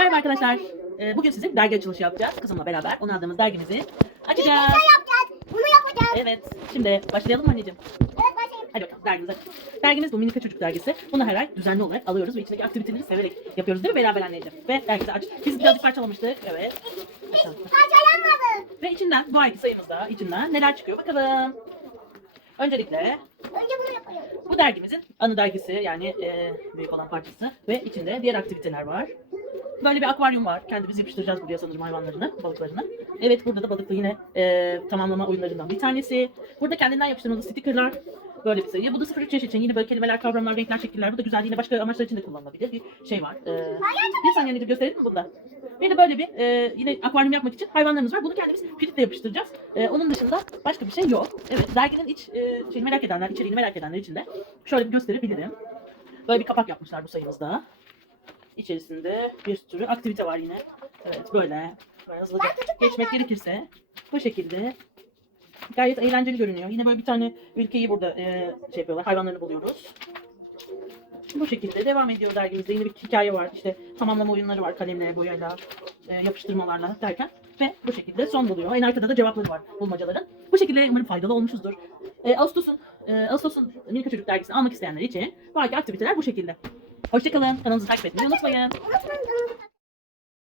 Merhaba arkadaşlar. Ee, bugün size dergi açılışı yapacağız. Kızımla beraber onu aldığımız dergimizi açacağız. yapacağız. Bunu yapacağız. Evet. Şimdi başlayalım mı anneciğim? Evet başlayalım. Hadi bakalım dergimizi açalım. Dergimiz bu Minika Çocuk Dergisi. Bunu her ay düzenli olarak alıyoruz ve içindeki aktiviteleri severek yapıyoruz değil mi? Beraber anneciğim. Ve dergimizi aç. Biz birazcık parçalamıştık. Evet. Açalım. Parçalanmadı. Ve içinden bu ayki sayımızda içinden neler çıkıyor bakalım. Öncelikle Önce bunu yapalım. bu dergimizin anı dergisi yani e, büyük olan parçası ve içinde diğer aktiviteler var. Böyle bir akvaryum var. Kendimiz yapıştıracağız buraya sanırım hayvanlarını, balıklarını. Evet burada da balıklı yine e, tamamlama oyunlarından bir tanesi. Burada kendinden yapıştırmalı stickerlar. Böyle bir sayı. Bu da 0-3 yaş için yine böyle kelimeler, kavramlar, renkler, şekiller. Bu da güzel. Yine başka amaçlar için de kullanılabilir. Bir şey var. E, bir saniye anneciğim gösterelim mi bunda? Bir de böyle bir e, yine akvaryum yapmak için hayvanlarımız var. Bunu kendimiz piritle yapıştıracağız. E, onun dışında başka bir şey yok. Evet derginin iç e, şeyini merak edenler, içeriğini merak edenler için de şöyle bir gösterebilirim. Böyle bir kapak yapmışlar bu sayımızda. İçerisinde bir sürü aktivite var yine. Evet böyle. Böyle hızlıca geçmek gerekirse bu şekilde gayet eğlenceli görünüyor. Yine böyle bir tane ülkeyi burada e, şey yapıyorlar. Hayvanlarını buluyoruz. Bu şekilde devam ediyor dergimizde. Yine bir hikaye var. İşte tamamlama oyunları var. Kalemle, boyayla, e, yapıştırmalarla derken. Ve bu şekilde son buluyor. En arkada da cevapları var bulmacaların. Bu şekilde umarım faydalı olmuşuzdur. E, Ağustos'un e, Ağustos'un Milka Çocuk dergisini almak isteyenler için bu ayki aktiviteler bu şekilde. Hoşçakalın. Kanalımızı takip etmeyi unutmayın.